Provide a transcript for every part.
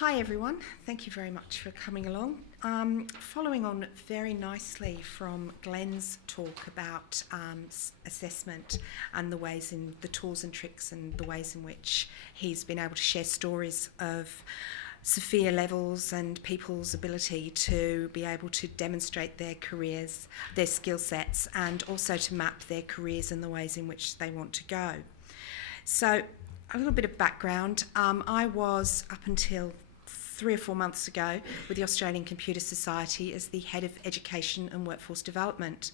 Hi everyone, thank you very much for coming along. Following on very nicely from Glenn's talk about assessment and the ways in the tools and tricks and the ways in which he's been able to share stories of SFIA levels and people's ability to be able to demonstrate their careers, their skill sets, and also to map their careers and the ways in which they want to go. So a little bit of background. I was, up until 3 or 4 months ago, with the Australian Computer Society as the Head of Education and Workforce Development.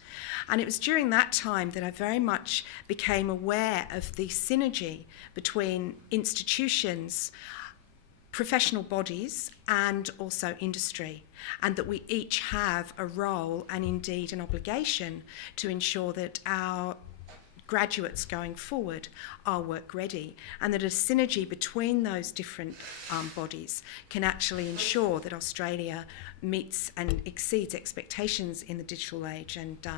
And it was during that time that I very much became aware of the synergy between institutions, professional bodies, and also industry, and that we each have a role and indeed an obligation to ensure that our graduates going forward are work ready, and that a synergy between those different bodies can actually ensure that Australia meets and exceeds expectations in the digital age and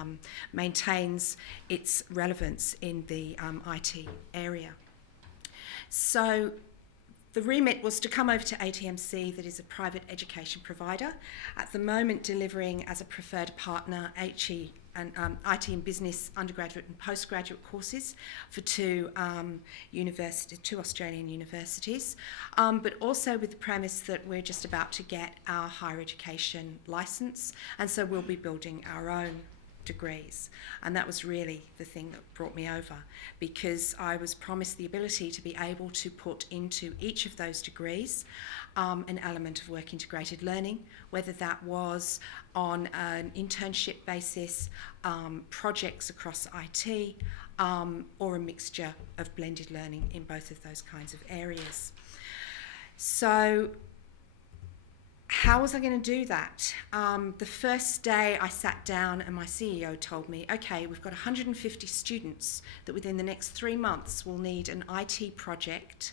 maintains its relevance in the IT area. So the remit was to come over to ATMC, that is a private education provider, at the moment delivering as a preferred partner and IT and business undergraduate and postgraduate courses for two Australian universities, but also with the premise that we're just about to get our higher education licence, and so we'll be building our own degrees. And that was really the thing that brought me over, because I was promised the ability to be able to put into each of those degrees an element of work integrated learning, whether that was on an internship basis, projects across IT, or a mixture of blended learning in both of those kinds of areas. So how was I going to do that? The first day I sat down and my CEO told me, okay, we've got 150 students that within the next 3 months will need an IT project,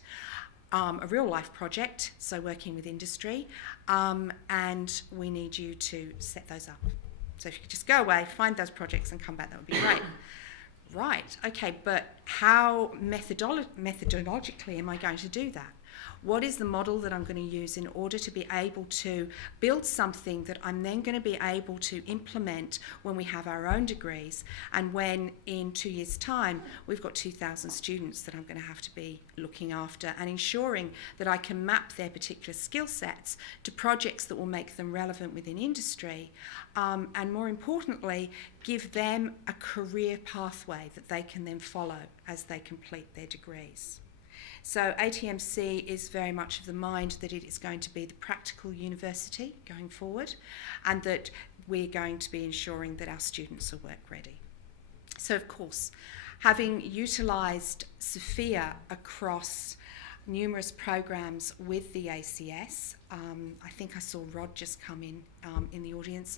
a real life project, so working with industry, and we need you to set those up. So if you could just go away, find those projects and come back, that would be great. Right, okay, but how methodologically am I going to do that? What is the model that I'm going to use in order to be able to build something that I'm then going to be able to implement when we have our own degrees, and when in 2 years' time we've got 2,000 students that I'm going to have to be looking after and ensuring that I can map their particular skill sets to projects that will make them relevant within industry, and more importantly, give them a career pathway that they can then follow as they complete their degrees. So ATMC is very much of the mind that it is going to be the practical university going forward, and that we're going to be ensuring that our students are work ready. So of course, having utilised SFIA across numerous programs with the ACS, I think I saw Rod just come in the audience.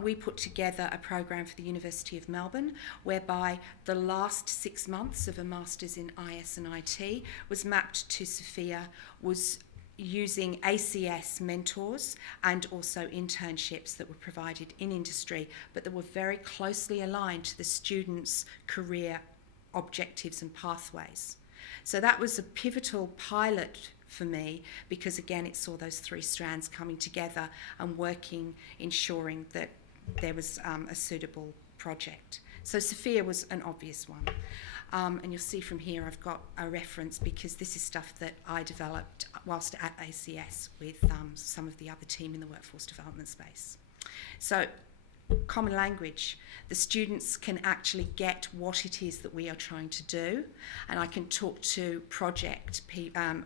We put together a program for the University of Melbourne whereby the last 6 months of a Masters in IS and IT was mapped to SFIA, was using ACS mentors and also internships that were provided in industry, but that were very closely aligned to the students' career objectives and pathways. So that was a pivotal pilot for me, because again it saw those 3 strands coming together and working, ensuring that there was a suitable project. So SFIA was an obvious one. And you'll see from here I've got a reference, because this is stuff that I developed whilst at ACS with some of the other team in the workforce development space. So common language. The students can actually get what it is that we are trying to do, and I can talk to project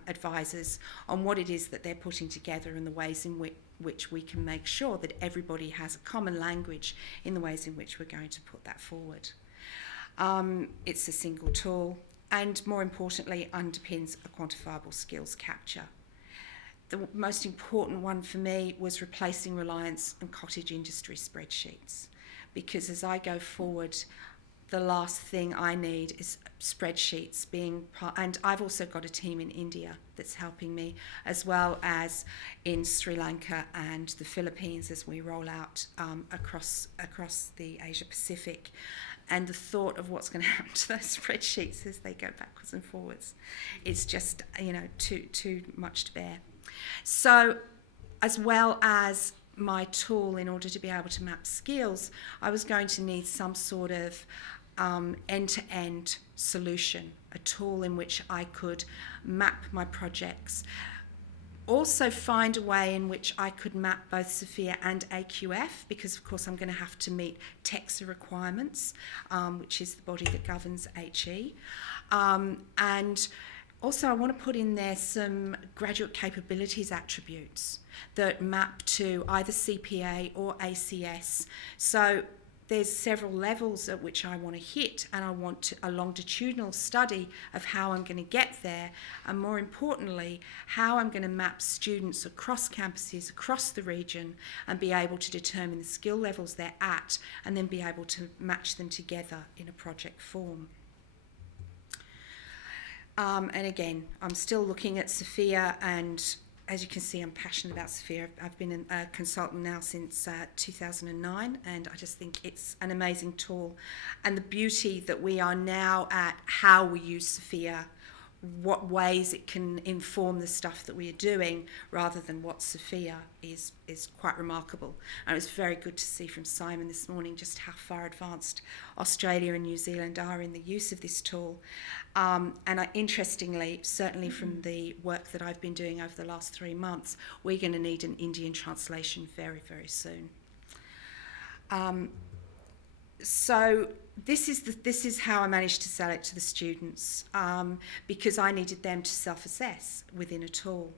advisors on what it is that they're putting together and the ways in which we can make sure that everybody has a common language in the ways in which we're going to put that forward. It's a single tool, and more importantly underpins a quantifiable skills capture. The most important one for me was replacing reliance on cottage industry spreadsheets, because as I go forward, the last thing I need is spreadsheets being part, and I've also got a team in India that's helping me, as well as in Sri Lanka and the Philippines as we roll out across the Asia Pacific. And the thought of what's going to happen to those spreadsheets as they go backwards and forwards, it's just, too much to bear. So, as well as my tool in order to be able to map skills, I was going to need some sort of end-to-end solution, a tool in which I could map my projects. Also find a way in which I could map both SFIA and AQF, because of course I'm going to have to meet TEXA requirements, which is the body that governs HE. And also I want to put in there some graduate capabilities attributes that map to either CPA or ACS. So there's several levels at which I want to hit, and I want a longitudinal study of how I'm going to get there, and more importantly, how I'm going to map students across campuses, across the region, and be able to determine the skill levels they're at, and then be able to match them together in a project form. And again, I'm still looking at SFIA, and as you can see, I'm passionate about SFIA. I've been a consultant now since 2009, and I just think it's an amazing tool. And the beauty that we are now at how we use SFIA, what ways it can inform the stuff that we are doing, rather than what SFIA is quite remarkable. And it was very good to see from Simon this morning just how far advanced Australia and New Zealand are in the use of this tool. Interestingly, certainly from the work that I've been doing over the last 3 months, we're going to need an Indian translation very, very soon. So this is how I managed to sell it to the students, because I needed them to self-assess within a tool,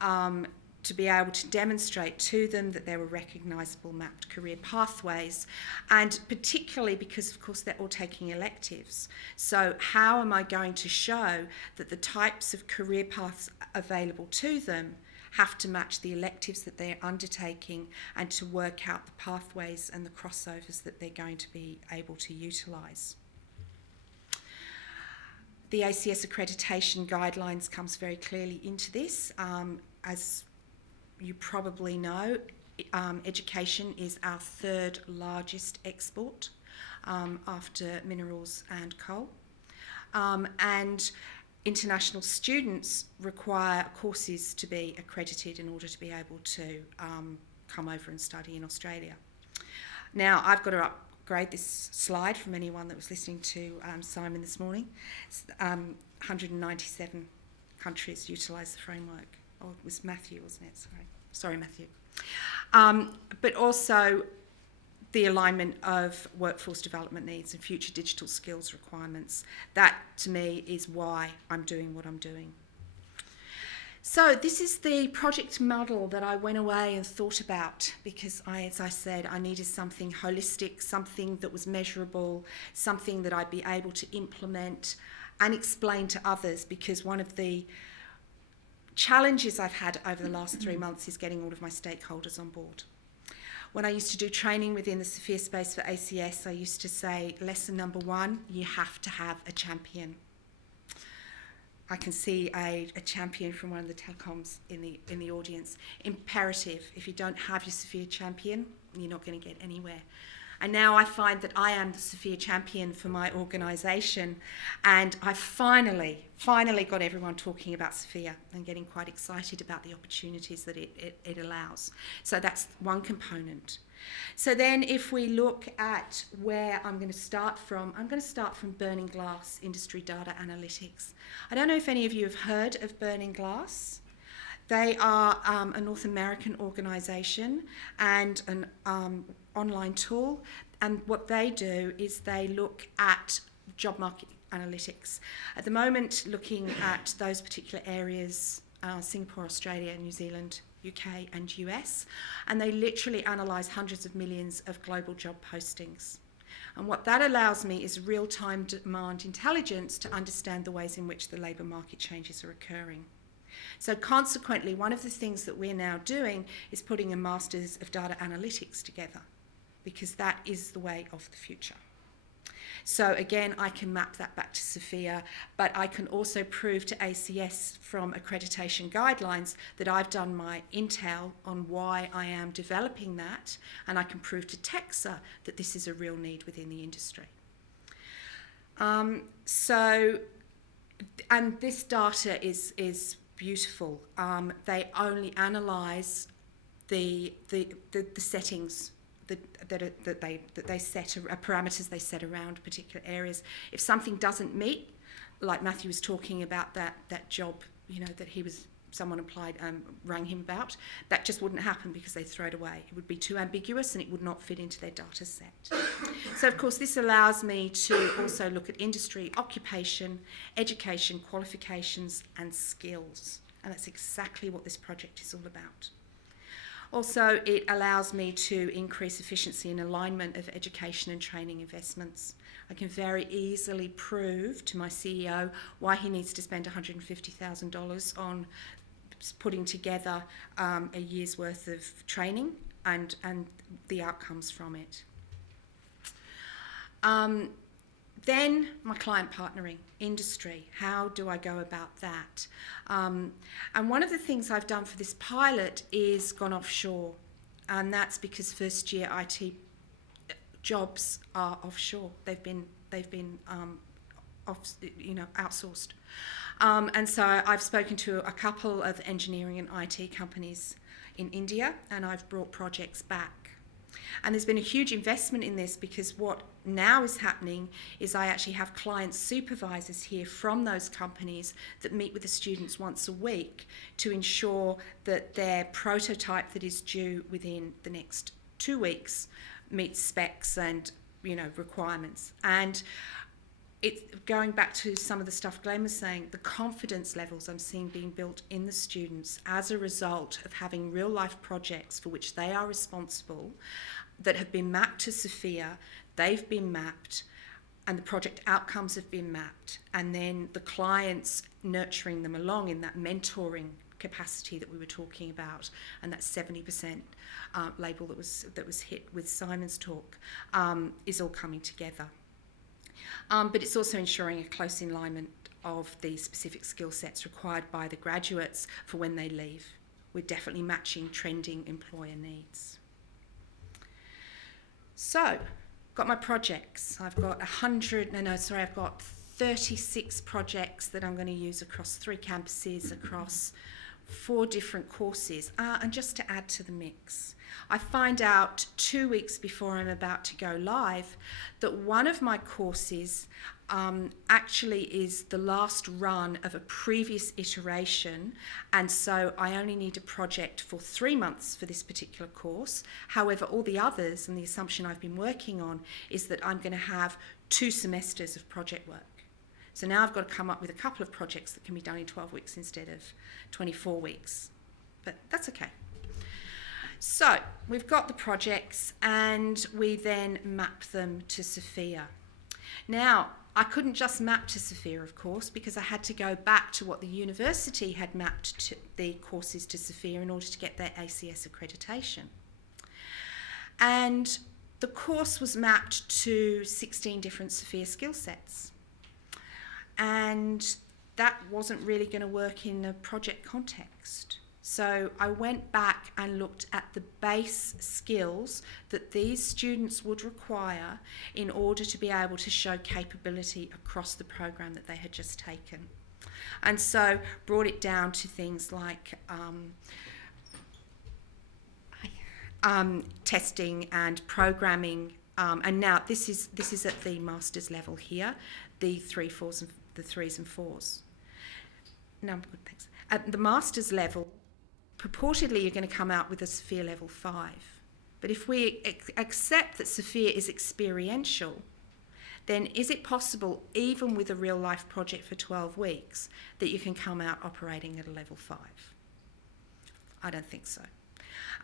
to be able to demonstrate to them that there were recognisable mapped career pathways, and particularly because, of course, they're all taking electives. So how am I going to show that the types of career paths available to them have to match the electives that they're undertaking, and to work out the pathways and the crossovers that they're going to be able to utilise. The ACS accreditation guidelines comes very clearly into this. As you probably know, education is our 3rd largest export after minerals and coal. And international students require courses to be accredited in order to be able to come over and study in Australia. Now, I've got to upgrade this slide from anyone that was listening to Simon this morning. 197 countries utilise the framework. Oh, it was Matthew, wasn't it? Sorry, Matthew. But also the alignment of workforce development needs and future digital skills requirements. That, to me, is why I'm doing what I'm doing. So this is the project model that I went away and thought about, because as I said, I needed something holistic, something that was measurable, something that I'd be able to implement and explain to others, because one of the challenges I've had over the last 3 months is getting all of my stakeholders on board. When I used to do training within the SFIA space for ACS, I used to say, lesson number 1, you have to have a champion. I can see a champion from one of the telecoms in the audience. Imperative. If you don't have your SFIA champion, you're not going to get anywhere. And now I find that I am the SFIA champion for my organisation, and I finally got everyone talking about SFIA and getting quite excited about the opportunities that it allows. So that's one component. So then if we look at where I'm going to start from, I'm going to start from Burning Glass Industry Data Analytics. I don't know if any of you have heard of Burning Glass. They are a North American organisation and an online tool, and what they do is they look at job market analytics. At the moment, looking at those particular areas, Singapore, Australia, New Zealand, UK and US, and they literally analyse hundreds of millions of global job postings. And what that allows me is real-time demand intelligence to understand the ways in which the labour market changes are occurring. So consequently, one of the things that we're now doing is putting a Masters of Data Analytics together, because that is the way of the future. So again, I can map that back to SFIA, but I can also prove to ACS from accreditation guidelines that I've done my intel on why I am developing that, and I can prove to TEXA that this is a real need within the industry. And this data is beautiful. They only analyse the settings that they set, parameters they set around particular areas. If something doesn't meet, like Matthew was talking about that job, that someone applied, rang him about, that just wouldn't happen because they throw it away. It would be too ambiguous and it would not fit into their data set. So of course this allows me to also look at industry, occupation, education, qualifications and skills. And that's exactly what this project is all about. Also, it allows me to increase efficiency and alignment of education and training investments. I can very easily prove to my CEO why he needs to spend $150,000 on putting together a year's worth of training and the outcomes from it. Then my client partnering, industry, how do I go about that? And one of the things I've done for this pilot is gone offshore, and that's because first year IT jobs are offshore. They've been outsourced. And so I've spoken to a couple of engineering and IT companies in India, and I've brought projects back. And there's been a huge investment in this because what now is happening is I actually have client supervisors here from those companies that meet with the students once a week to ensure that their prototype that is due within the next 2 weeks meets specs and requirements. And it's going back to some of the stuff Glenn was saying, the confidence levels I'm seeing being built in the students as a result of having real life projects for which they are responsible that have been mapped to SFIA, they've been mapped, and the project outcomes have been mapped, and then the clients nurturing them along in that mentoring capacity that we were talking about, and that 70% label that was hit with Simon's talk is all coming together. But it's also ensuring a close alignment of the specific skill sets required by the graduates for when they leave. We're definitely matching trending employer needs. So, got my projects. I've got 36 projects that I'm going to use across 3 campuses, across 4 different courses. And just to add to the mix, I find out 2 weeks before I'm about to go live that one of my courses actually is the last run of a previous iteration, and so I only need a project for 3 months for this particular course. However, all the others, and the assumption I've been working on, is that I'm going to have 2 semesters of project work. So now I've got to come up with a couple of projects that can be done in 12 weeks instead of 24 weeks. But that's okay. So we've got the projects and we then map them to SFIA. Now, I couldn't just map to SFIA, of course, because I had to go back to what the university had mapped to the courses to SFIA in order to get their ACS accreditation. And the course was mapped to 16 different SFIA skill sets. And that wasn't really going to work in a project context. So I went back and looked at the base skills that these students would require in order to be able to show capability across the program that they had just taken. And so brought it down to things like testing and programming. And now this is at the master's level here, the 3s and 4s. No, I'm good, thanks. At the master's level, purportedly you're going to come out with a SFIA level 5. But if we accept that SFIA is experiential, then is it possible, even with a real life project for 12 weeks, that you can come out operating at a level 5? I don't think so.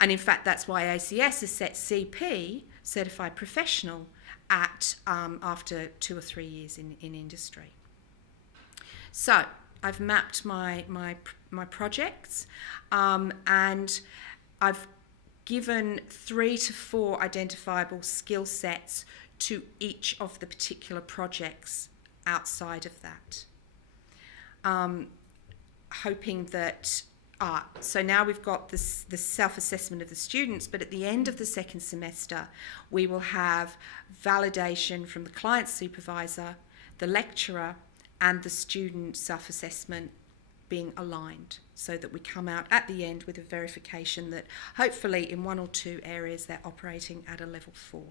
And in fact, that's why ACS has set CP, Certified Professional, at after 2 or 3 years in industry. So I've mapped my projects and I've given 3 to 4 identifiable skill sets to each of the particular projects outside of that. Hoping that, so now we've got the self-assessment of the students, but at the end of the second semester, we will have validation from the client supervisor, the lecturer, and the student self-assessment being aligned, so that we come out at the end with a verification that hopefully in 1 or 2 areas they're operating at a level 4.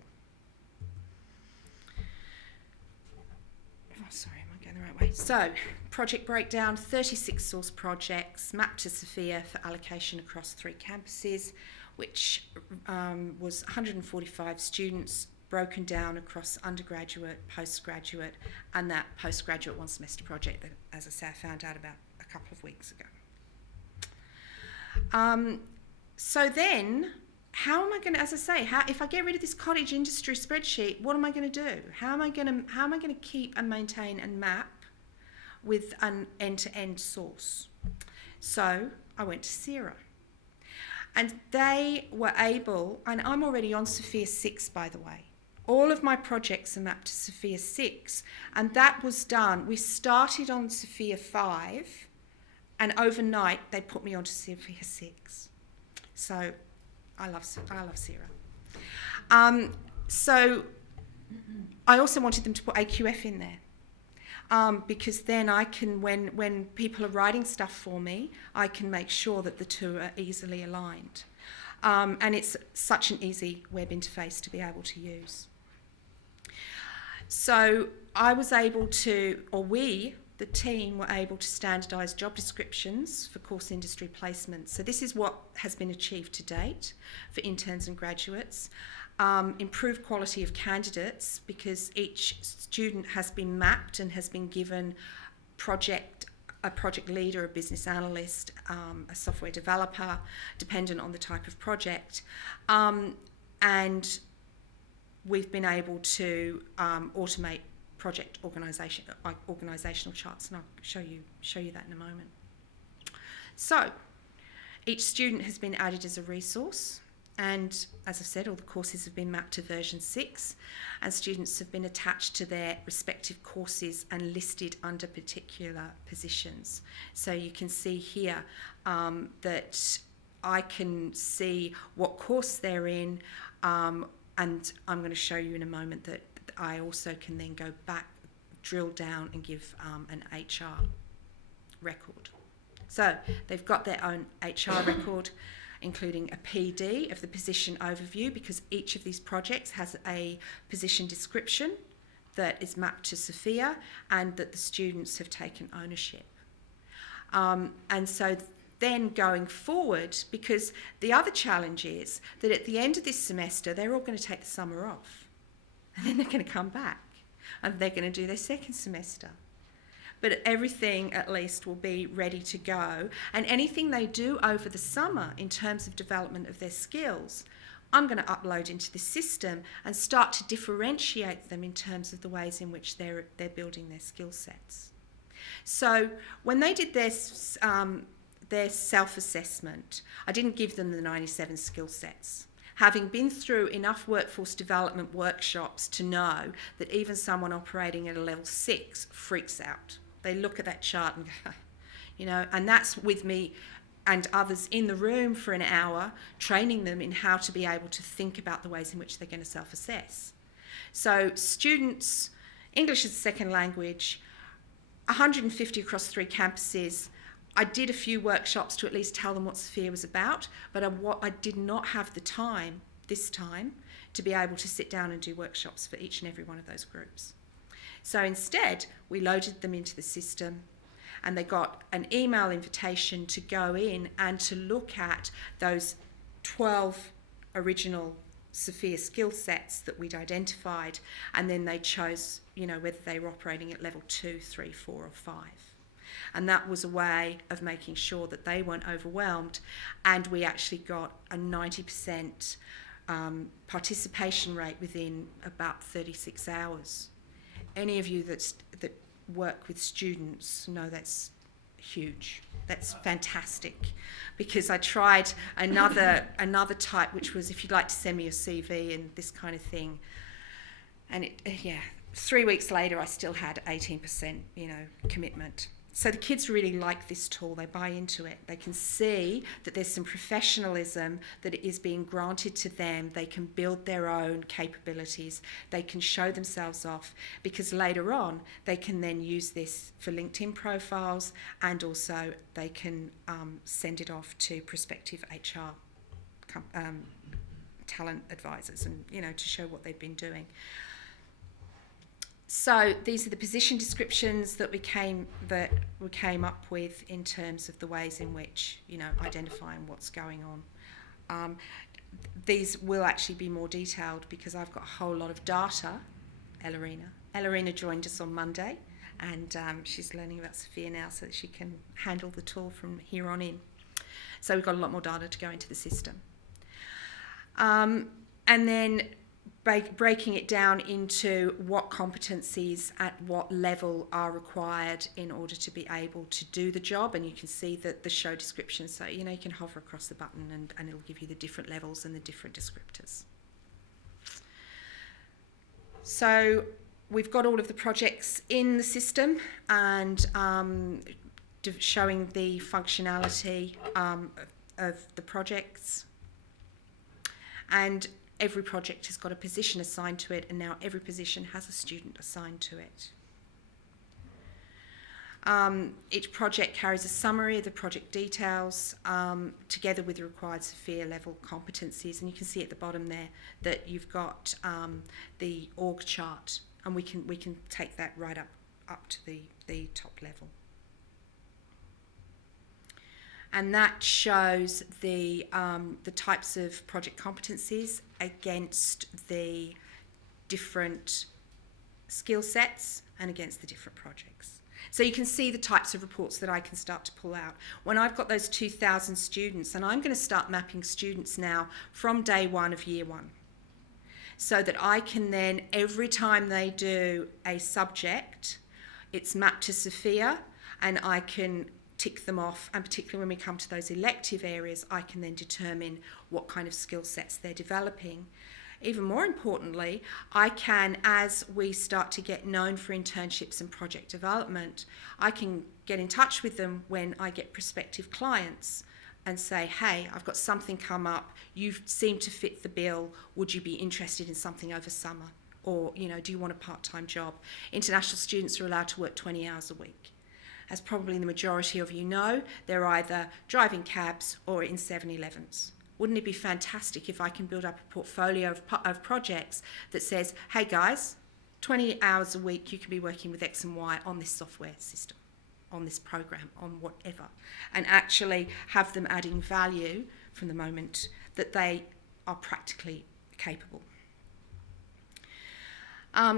Oh, sorry, am I going the right way? So, project breakdown, 36 source projects, mapped to SFIA for allocation across 3 campuses, which was 145 students broken down across undergraduate, postgraduate, and that postgraduate 1 semester project that, as I say, I found out about a couple of weeks ago. So then, how am I going to, as I say, if I get rid of this cottage industry spreadsheet, what am I going to do? How am I going to keep and maintain and map with an end-to-end source? So I went to SFIA. And they were able, and I'm already on SFIA6, by the way. All of my projects are mapped to SFIA6, and that was done. We started on SFIA5, and overnight they put me onto SFIA6. So I love SFIA. So I also wanted them to put AQF in there. Because then I can, when people are writing stuff for me, I can make sure that the two are easily aligned. And it's such an easy web interface to be able to use. So I was able to, or we, the team, were able to standardise job descriptions for course industry placements. So this is what has been achieved to date for interns and graduates. Improved quality of candidates, because each student has been mapped and has been given a project leader, a business analyst, a software developer, dependent on the type of project. And we've been able to automate project organisational charts, and I'll show you that in a moment. So each student has been added as a resource. And as I've said, all the courses have been mapped to version 6, and students have been attached to their respective courses and listed under particular positions. So you can see here that I can see what course they're in, and I'm going to show you in a moment that I also can then go back, drill down and give an HR record. So they've got their own HR record, including a PD of the position overview, because each of these projects has a position description that is mapped to SFIA and that the students have taken ownership. And so then going forward, because the other challenge is that at the end of this semester, they're all going to take the summer off, and then they're going to come back and they're going to do their second semester. But everything at least will be ready to go. And anything they do over the summer in terms of development of their skills, I'm going to upload into the system and start to differentiate them in terms of the ways in which they're building their skill sets. So when they did their self-assessment, I didn't give them the 97 skill sets. Having been through enough workforce development workshops to know that even someone operating at a level 6 freaks out. They look at that chart and go, and that's with me and others in the room for an hour, training them in how to be able to think about the ways in which they're going to self-assess. So students, English as a second language, 150 across 3 campuses. I did a few workshops to at least tell them what SFIA was about, but I did not have the time this time to be able to sit down and do workshops for each and every one of those groups. So instead, we loaded them into the system, and they got an email invitation to go in and to look at those 12 original SFIA skill sets that we'd identified, and then they chose, whether they were operating at level 2, 3, 4 or 5. And that was a way of making sure that they weren't overwhelmed, and we actually got a 90% participation rate within about 36 hours. Any of you that work with students know that's huge. That's fantastic, because I tried another type, which was if you'd like to send me a CV and this kind of thing, and 3 weeks later I still had 18% commitment. So the kids really like this tool, they buy into it. They can see that there's some professionalism that is being granted to them. They can build their own capabilities. They can show themselves off, because later on they can then use this for LinkedIn profiles, and also they can send it off to prospective HR talent advisors, and to show what they've been doing. So these are the position descriptions that we came up with in terms of the ways in which, identifying what's going on. These will actually be more detailed because I've got a whole lot of data. Ellerina joined us on Monday, and she's learning about SFIA now so that she can handle the tool from here on in. So we've got a lot more data to go into the system. And then breaking it down into what competencies at what level are required in order to be able to do the job. And you can see that the show description, so you can hover across the button and it'll give you the different levels and the different descriptors. So we've got all of the projects in the system, and showing the functionality of the projects. And every project has got a position assigned to it, and now every position has a student assigned to it. Each project carries a summary of the project details together with the required SFIA level competencies, and you can see at the bottom there that you've got the org chart, and we can take that right up to the top level. And that shows the types of project competencies against the different skill sets and against the different projects. So you can see the types of reports that I can start to pull out. When I've got those 2,000 students, and I'm going to start mapping students now from day one of year one, so that I can then, every time they do a subject, it's mapped to SFIA, and I can tick them off, and particularly when we come to those elective areas, I can then determine what kind of skill sets they're developing. Even more importantly, I can, as we start to get known for internships and project development, I can get in touch with them when I get prospective clients and say, hey, I've got something come up, you seem to fit the bill, would you be interested in something over summer? Or, do you want a part-time job? International students are allowed to work 20 hours a week. As probably the majority of you know, they're either driving cabs or in 7-Elevens. Wouldn't it be fantastic if I can build up a portfolio of projects that says, hey guys, 20 hours a week you can be working with X and Y on this software system, on this program, on whatever, and actually have them adding value from the moment that they are practically capable.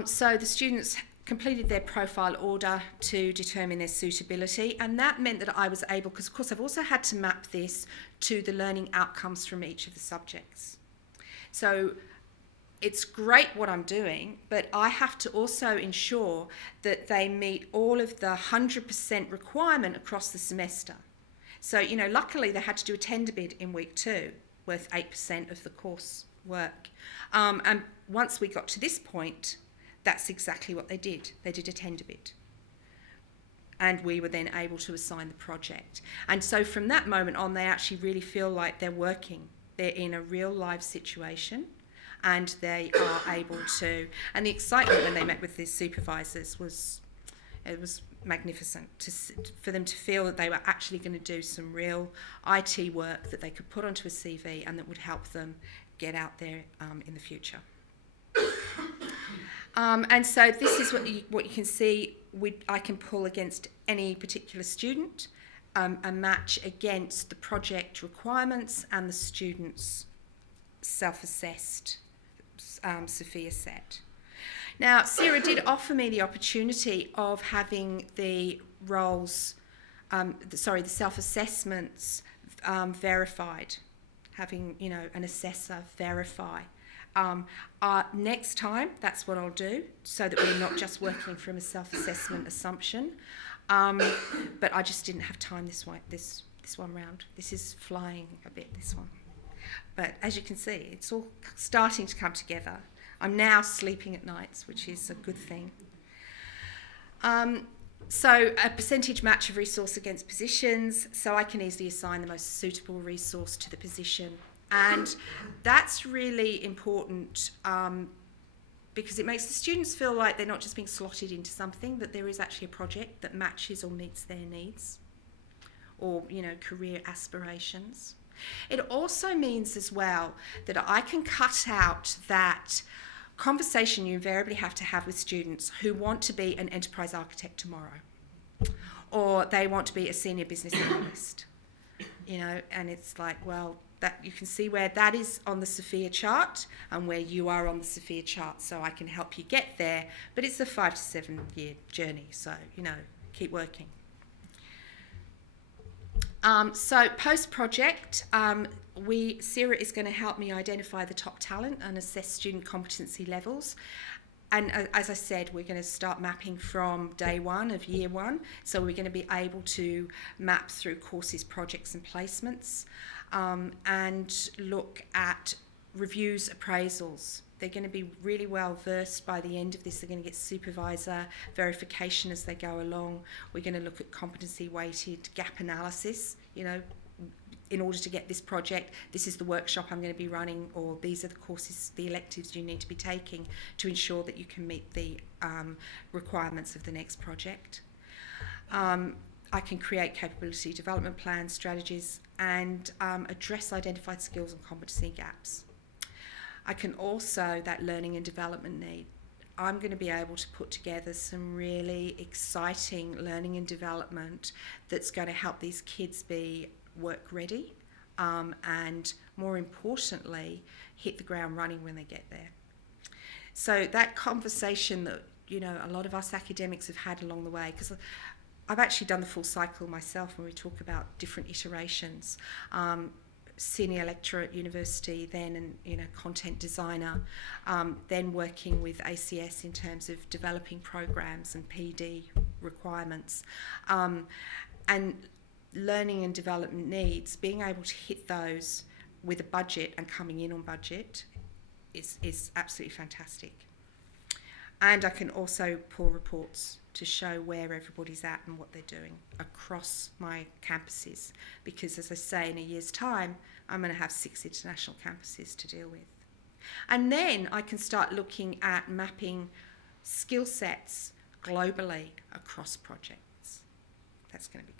So the students completed their profile order to determine their suitability, and that meant that I was able, because of course I've also had to map this to the learning outcomes from each of the subjects. So it's great what I'm doing, but I have to also ensure that they meet all of the 100% requirement across the semester. So, luckily they had to do a tender bid in week 2, worth 8% of the course work. And once we got to this point, that's exactly what they did. They did a tender bid. And we were then able to assign the project. And so from that moment on, they actually really feel like they're working. They're in a real live situation, and they are able to. And the excitement when they met with their supervisors was magnificent, for them to feel that they were actually going to do some real IT work that they could put onto a CV and that would help them get out there in the future. And so this is what you can see. I can pull against any particular student, a match against the project requirements and the student's self-assessed SFIA set. Now, Sarah did offer me the opportunity of having the roles, the self-assessments verified, having, an assessor verify. Next time, that's what I'll do, so that we're not just working from a self-assessment assumption. But I just didn't have time this one round. This is flying a bit, this one. But as you can see, it's all starting to come together. I'm now sleeping at nights, which is a good thing. So a percentage match of resource against positions, so I can easily assign the most suitable resource to the position. And that's really important because it makes the students feel like they're not just being slotted into something, that there is actually a project that matches or meets their needs or, career aspirations. It also means as well that I can cut out that conversation you invariably have to have with students who want to be an enterprise architect tomorrow, or they want to be a senior business analyst, and it's like, well, that you can see where that is on the SFIA chart and where you are on the SFIA chart, so I can help you get there, but it's a 5 to 7 year journey, so keep working. So post-project, SFIA is going to help me identify the top talent and assess student competency levels. And as I said, we're going to start mapping from day one of year one. So we're going to be able to map through courses, projects and placements, and look at reviews, appraisals. They're going to be really well versed by the end of this. They're going to get supervisor verification as they go along. We're going to look at competency weighted gap analysis, in order to get this project, this is the workshop I'm going to be running, or these are the courses, the electives you need to be taking to ensure that you can meet the requirements of the next project. I can create capability development plans, strategies, and address identified skills and competency gaps. I can also, that learning and development need, I'm going to be able to put together some really exciting learning and development that's going to help these kids be work ready, and more importantly, hit the ground running when they get there. So that conversation that, a lot of us academics have had along the way, because I've actually done the full cycle myself when we talk about different iterations. Senior lecturer at university, then content designer, then working with ACS in terms of developing programs and PD requirements, and learning and development needs, being able to hit those with a budget and coming in on budget is absolutely fantastic. And I can also pull reports to show where everybody's at and what they're doing across my campuses. Because as I say, in a year's time, I'm going to have 6 international campuses to deal with. And then I can start looking at mapping skill sets globally across projects. That's going to be good.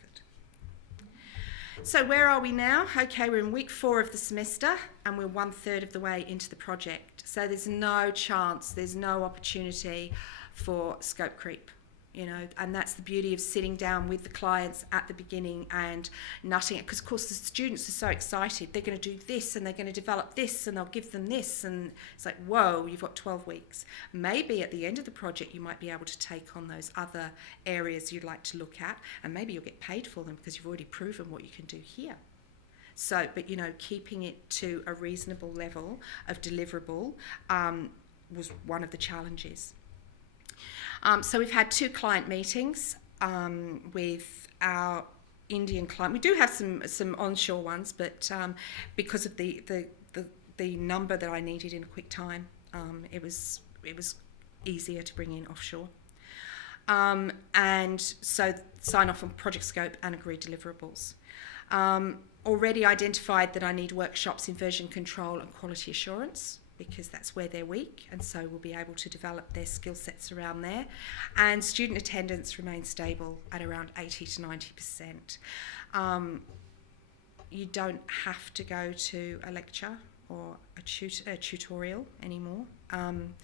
So where are we now? Okay, we're in week 4 of the semester and we're 1/3 of the way into the project. So there's no chance, there's no opportunity for scope creep, and that's the beauty of sitting down with the clients at the beginning and nutting it, because of course the students are so excited. They're going to do this and they're going to develop this and they'll give them this, and it's like, whoa, you've got 12 weeks. Maybe at the end of the project you might be able to take on those other areas you'd like to look at, and maybe you'll get paid for them because you've already proven what you can do here. So, but keeping it to a reasonable level of deliverable was one of the challenges. So we've had 2 client meetings with our Indian client. We do have some onshore ones, but because of the number that I needed in a quick time, it was easier to bring in offshore. And so sign off on project scope and agreed deliverables. Already identified that I need workshops in version control and quality assurance, because that's where they're weak, and so we'll be able to develop their skill sets around there. And student attendance remains stable at around 80 to 90%. You don't have to go to a lecture or a tutorial anymore. And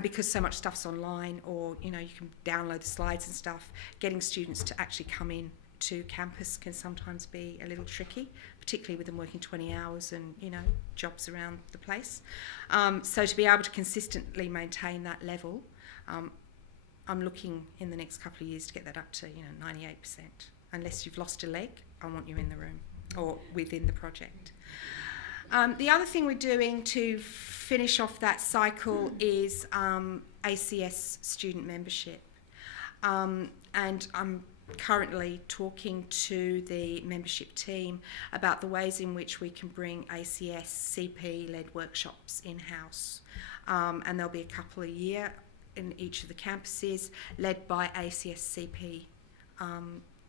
because so much stuff's online, or you can download the slides and stuff, getting students to actually come in to campus can sometimes be a little tricky, particularly with them working 20 hours and jobs around the place. So to be able to consistently maintain that level, I'm looking in the next couple of years to get that up to 98%. Unless you've lost a leg, I want you in the room or within the project. The other thing we're doing to finish off that cycle is ACS student membership. And I'm currently talking to the membership team about the ways in which we can bring ACS CP-led workshops in-house. And there'll be a couple a year. in each of the campuses, led by ACSCP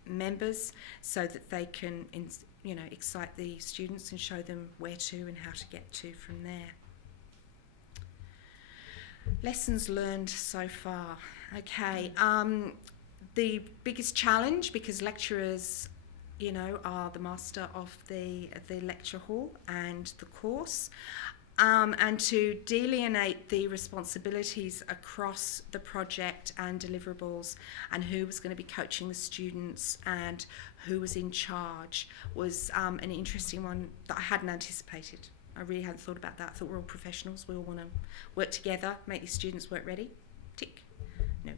members, so that they can excite the students and show them where to and how to get to from there. Lessons learned so far. Okay, the biggest challenge, because lecturers are the master of the lecture hall and the course, and to delineate the responsibilities across the project and deliverables, and who was going to be coaching the students and who was in charge, was an interesting one that I hadn't anticipated. I really hadn't thought about that. I thought we're all professionals. We all want to work together, make these students work ready. Tick. No.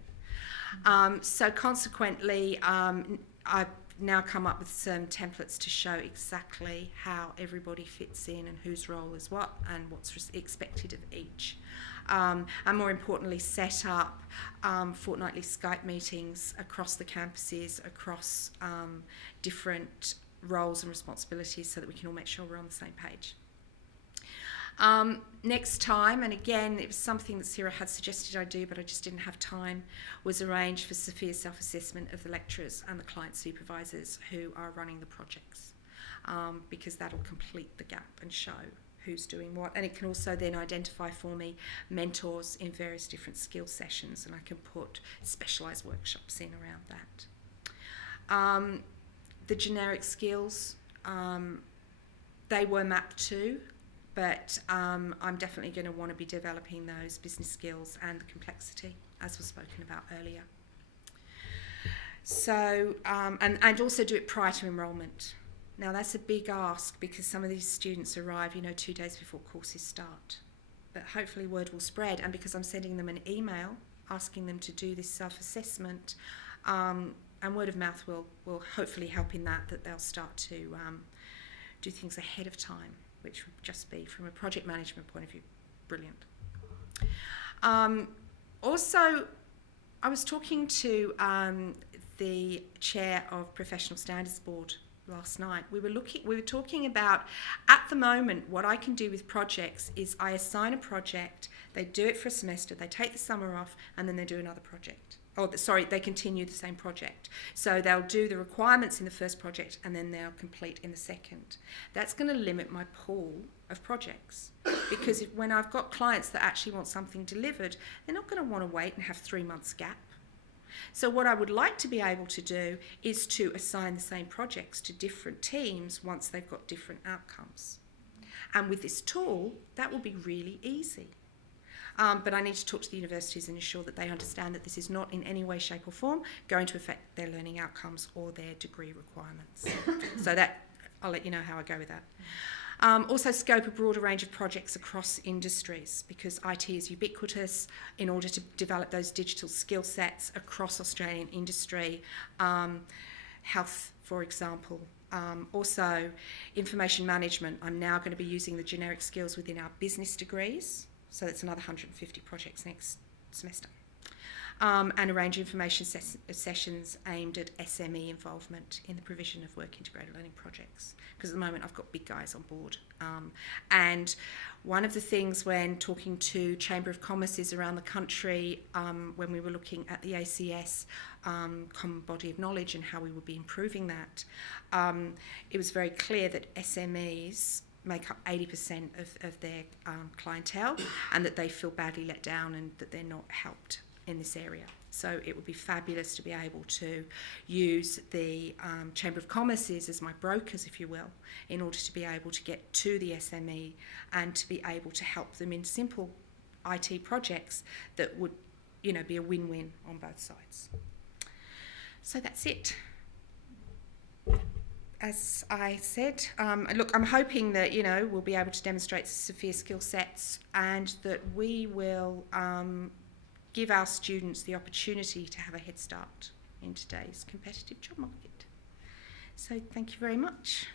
So consequently, I've now come up with some templates to show exactly how everybody fits in and whose role is what and what's expected of each. And more importantly, set up fortnightly Skype meetings across the campuses, across different roles and responsibilities, so that we can all make sure we're on the same page. Next time, and again it was something that Sarah had suggested I do but I just didn't have time, was arrange for SFIA self-assessment of the lecturers and the client supervisors who are running the projects, because that'll complete the gap and show who's doing what, and it can also then identify for me mentors in various different skill sessions, and I can put specialised workshops in around that. The generic skills, they were mapped to, but I'm definitely going to want to be developing those business skills and the complexity, as was spoken about earlier. So, and also do it prior to enrolment. Now that's a big ask, because some of these students arrive, 2 days before courses start. But hopefully word will spread, and because I'm sending them an email asking them to do this self-assessment, and word of mouth will hopefully help in that they'll start to do things ahead of time, which would just be, from a project management point of view, brilliant. Also, I was talking to the chair of Professional Standards Board last night. We were talking about, at the moment, what I can do with projects is I assign a project, they do it for a semester, they take the summer off, and then they do another project. They continue the same project. So they'll do the requirements in the first project and then they'll complete in the second. That's going to limit my pool of projects, because when I've got clients that actually want something delivered, they're not going to want to wait and have 3 months gap. So what I would like to be able to do is to assign the same projects to different teams once they've got different outcomes. And with this tool, that will be really easy. But I need to talk to the universities and ensure that they understand that this is not in any way, shape or form going to affect their learning outcomes or their degree requirements. So that, I'll let you know how I go with that. Also scope a broader range of projects across industries, because IT is ubiquitous, in order to develop those digital skill sets across Australian industry. Health, for example. Also information management. I'm now going to be using the generic skills within our business degrees. So that's another 150 projects next semester. And arrange information sessions aimed at SME involvement in the provision of work integrated learning projects. Because at the moment I've got big guys on board. And one of the things when talking to Chamber of Commerce's around the country, when we were looking at the ACS common body of knowledge and how we would be improving that, it was very clear that SMEs make up 80% of their clientele, and that they feel badly let down and that they're not helped in this area. So it would be fabulous to be able to use the Chamber of Commerce as my brokers, if you will, in order to be able to get to the SME and to be able to help them in simple IT projects that would, be a win-win on both sides. So that's it. As I said, look, I'm hoping that, we'll be able to demonstrate SFIA skill sets, and that we will give our students the opportunity to have a head start in today's competitive job market. So thank you very much.